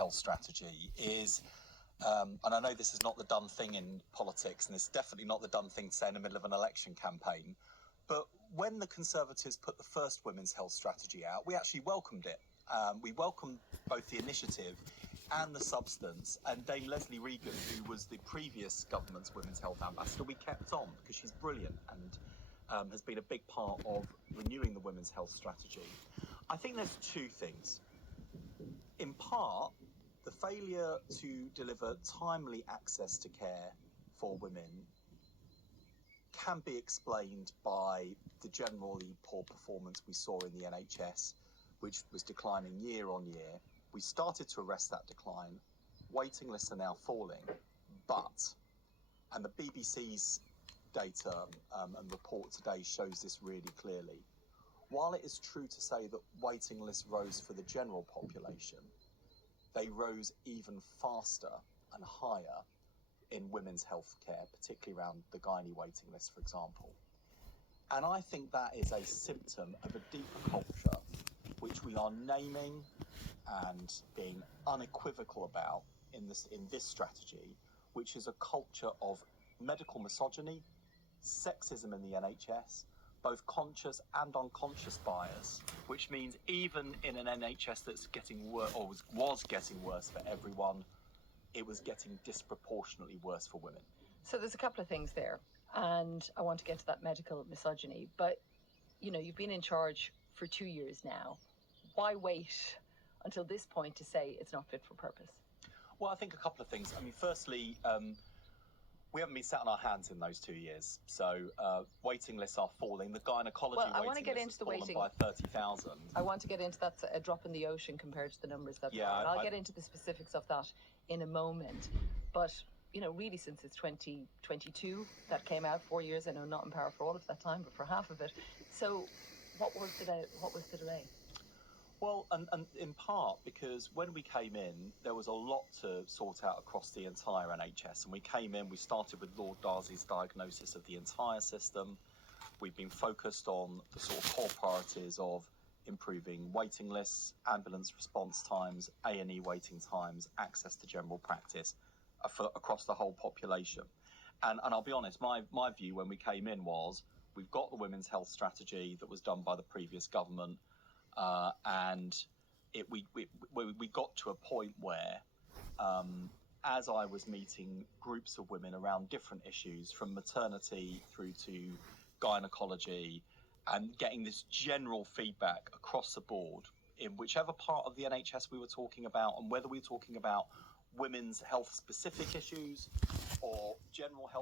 health strategy is, and I know this is not the done thing in politics, and it's definitely not the done thing to say in the middle of an election campaign, but when the Conservatives put the first women's health strategy out, we actually welcomed it. We welcomed both the initiative and the substance, and Dame Leslie Regan, who was the previous government's women's health ambassador, we kept on because she's brilliant and has been a big part of renewing the women's health strategy. I think there's two things. In part, the failure to deliver timely access to care for women can be explained by the generally poor performance we saw in the NHS, which was declining year on year. We started to arrest that decline. Waiting lists are now falling, but, and the BBC's data and report today shows this really clearly, while it is true to say that waiting lists rose for the general population, they rose even faster and higher in women's health care, particularly around the gynae waiting list, for example. And I think that is a symptom of a deeper culture which we are naming and being unequivocal about in this strategy, which is a culture of medical misogyny, sexism in the NHS, both conscious and unconscious bias, which means even in an NHS that's getting worse, or was getting worse for everyone, it was getting disproportionately worse for women. So there's a couple of things there, and I want to get to that medical misogyny, but you know, you've been in charge for 2 years now. Why wait until this point to say it's not fit for purpose? Well, I think a couple of things. I mean, firstly, we haven't been sat on our hands in those 2 years. So waiting lists are falling. The gynecology waiting list has fallen by 30,000. I want to get into that, a drop in the ocean compared to the numbers that there are. And I'll get into the specifics of that in a moment. But, you know, really since it's 2022 that came out, 4 years, I know not in power for all of that time, but for half of it. So what was the delay? Well, and in part because when we came in, there was a lot to sort out across the entire NHS. And we came in, we started with Lord Darcy's diagnosis of the entire system. We've been focused on the sort of core priorities of improving waiting lists, ambulance response times, A&E waiting times, access to general practice across the whole population. And I'll be honest, my view when we came in was, we've got the women's health strategy that was done by the previous government. And we got to a point where, as I was meeting groups of women around different issues, from maternity through to gynecology, and getting this general feedback across the board in whichever part of the NHS we were talking about, and whether we were talking about women's health specific issues or general health